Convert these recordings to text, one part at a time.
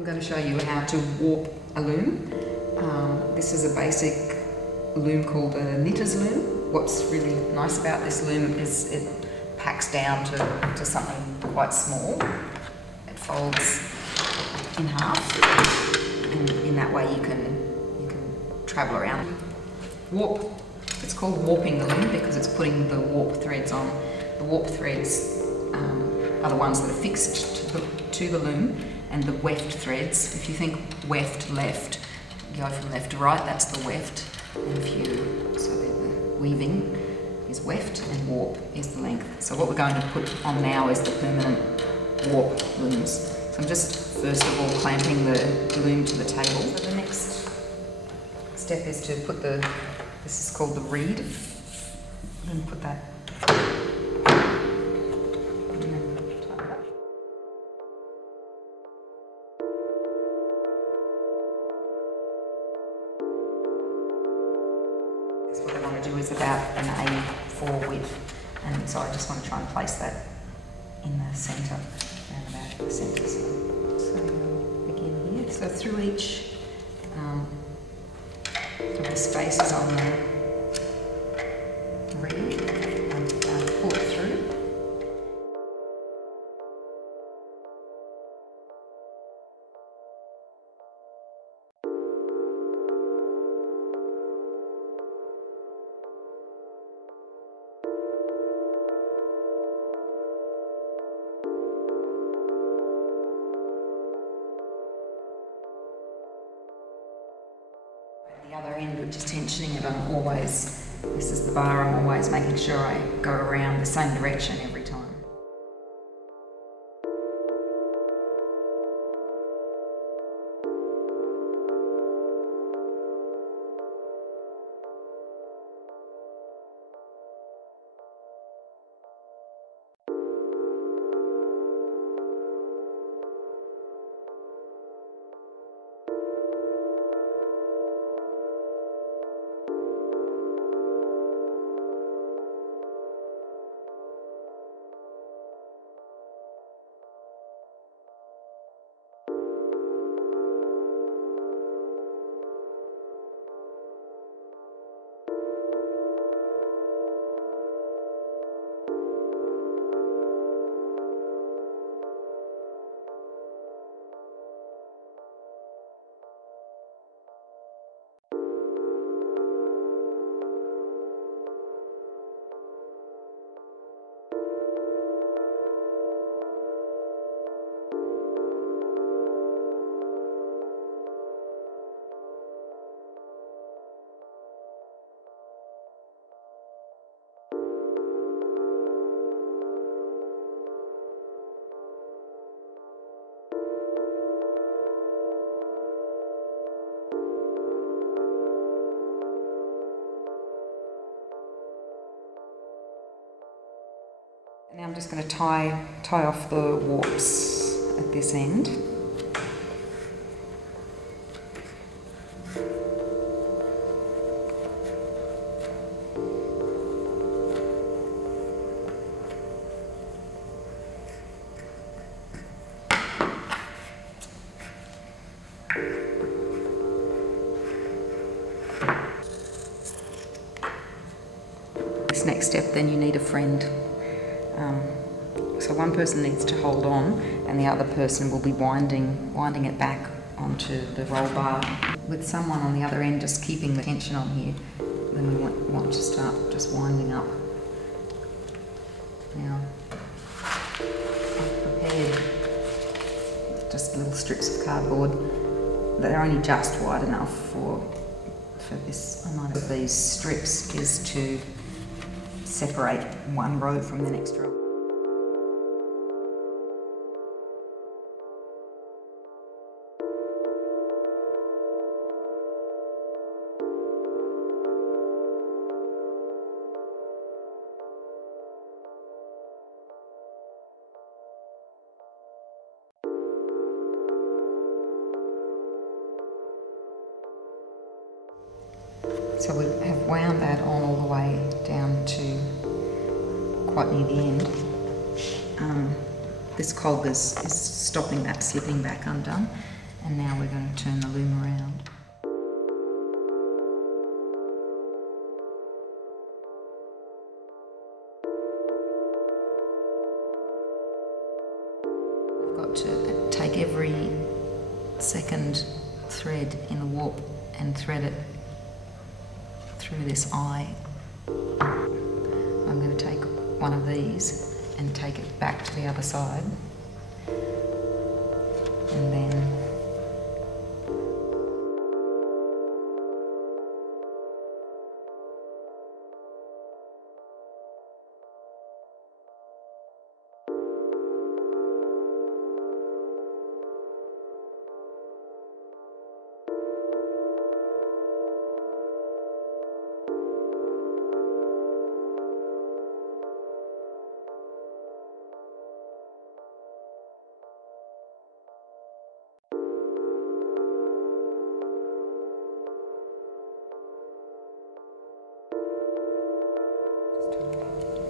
I'm going to show you how to warp a loom. This is a basic loom called a knitter's loom. What's really nice about this loom is it packs down to something quite small. It folds in half, and in that way you can travel around. Warp. It's called warping the loom because it's putting the warp threads on. The warp threads are the ones that are fixed to the loom, and the weft threads, if you think weft, left, go from left to right, that's the weft. And so the weaving is weft and warp is the length. So what we're going to put on now is the permanent warp looms. So I'm just first of all clamping the loom to the table. So the next step is to put this is called the reed. I'm going to put that. What I want to do is about an A4 width, and so I just want to try and place that in the centre, around about the centre. So begin here. So through each of the spaces on the reed, and pull it through. The other end, which is tensioning it, I'm always, this is the bar, I'm always making sure I go around the same direction every time. Now I'm just going to tie off the warps at this end. This next step, then you need a friend. So one person needs to hold on and the other person will be winding it back onto the roll bar. With someone on the other end just keeping the tension on here, then we want to start just winding up. Now, I've prepared just little strips of cardboard. They're only just wide enough for this amount of these strips is to separate one row from the next row. So we have wound that on all the way down to quite near the end. This cog is stopping that slipping back undone. And now we're going to turn the loom around. I've got to take every second thread in the warp and thread it through this eye. I'm going to take one of these and take it back to the other side, and then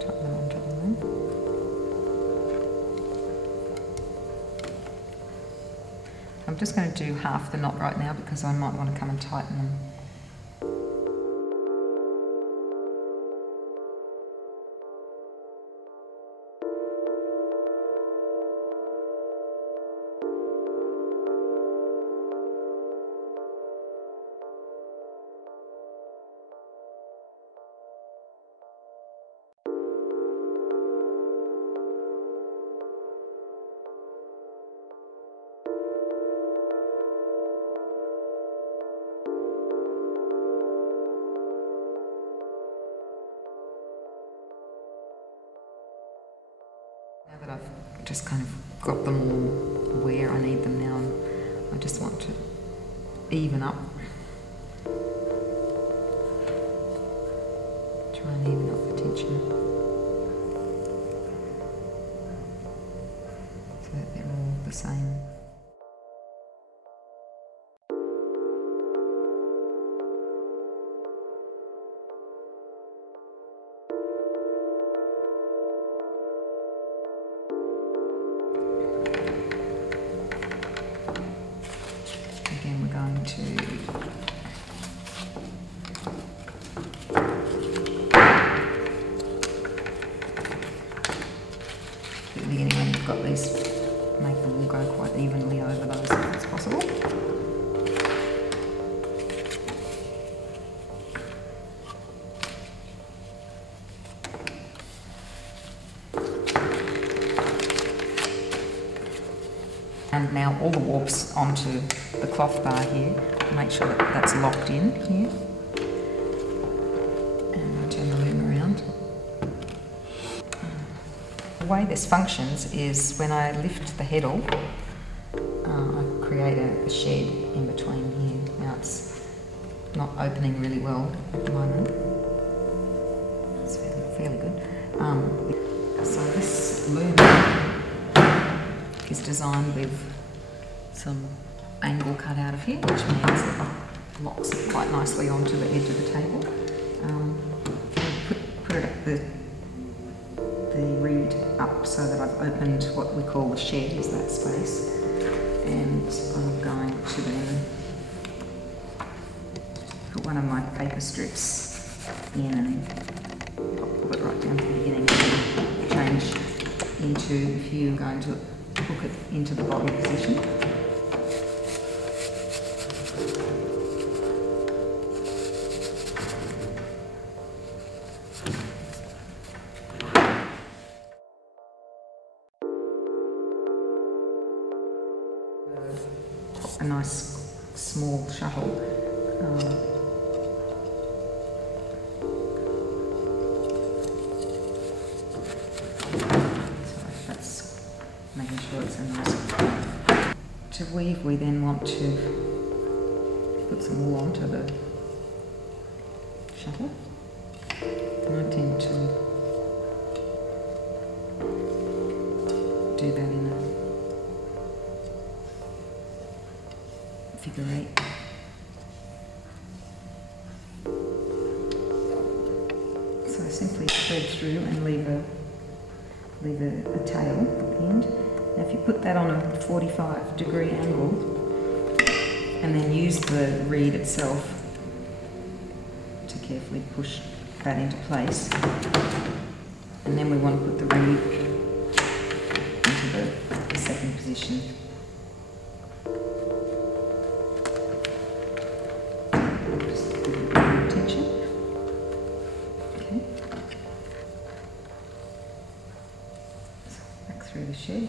tuck them onto the loom. I'm just going to do half the knot right now because I might want to come and tighten them. Now that I've just kind of got them all where I need them now, I just want to even up. Try and even up the tension so that they're all the same. Again, we're going to at the beginning, when you've got these, make the wool go quite evenly over those if it's possible. And now all the warps onto the cloth bar here. Make sure that that's locked in here. And I'll turn the loom around. The way this functions is when I lift the heddle, I create a shed in between here. Now it's not opening really well at the moment. It's fairly good. So this loom is designed with some angle cut out of here, which means it locks it quite nicely onto the edge of the table. Put it at the reed up so that I've opened what we call the shed, is that space, and I'm going to then put one of my paper strips in and put it right down to the beginning and change into, if you're going to hook it into the bottom position. A nice small shuttle. So that's making sure it's a nice. To weave, we then want to put some wool onto the shuttle. And I tend to do that in a figure 8. So simply thread through and leave a tail at the end. Now if you put that on a 45-degree angle, and then use the reed itself to carefully push that into place. And then we want to put the reed into the second position. Just give it a bit more tension. Okay. So back through the shed.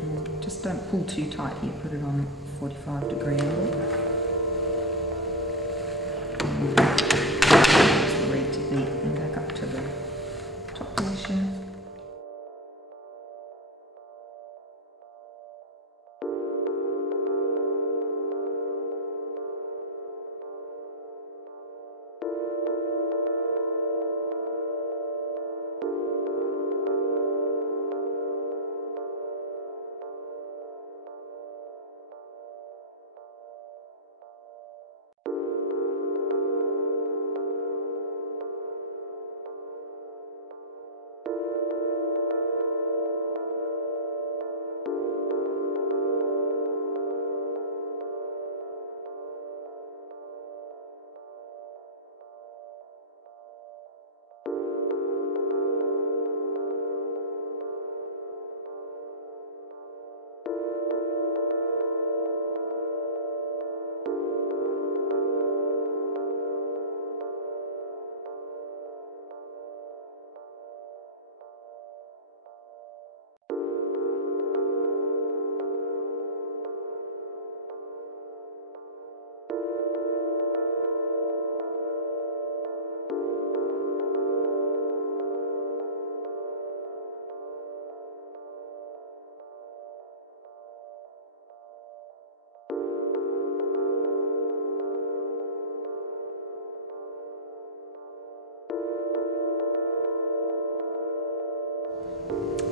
And just don't pull too tight here, put it on 45-degree angle. Reed to beat and back up to the top position.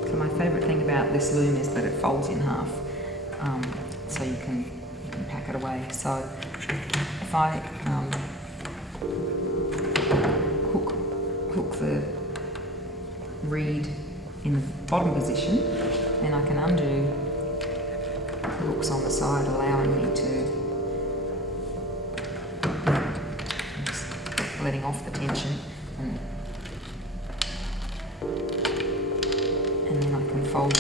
So my favourite thing about this loom is that it folds in half, so you can pack it away. So if I hook the reed in the bottom position, then I can undo the hooks on the side, allowing me to just letting off the tension, and then I can fold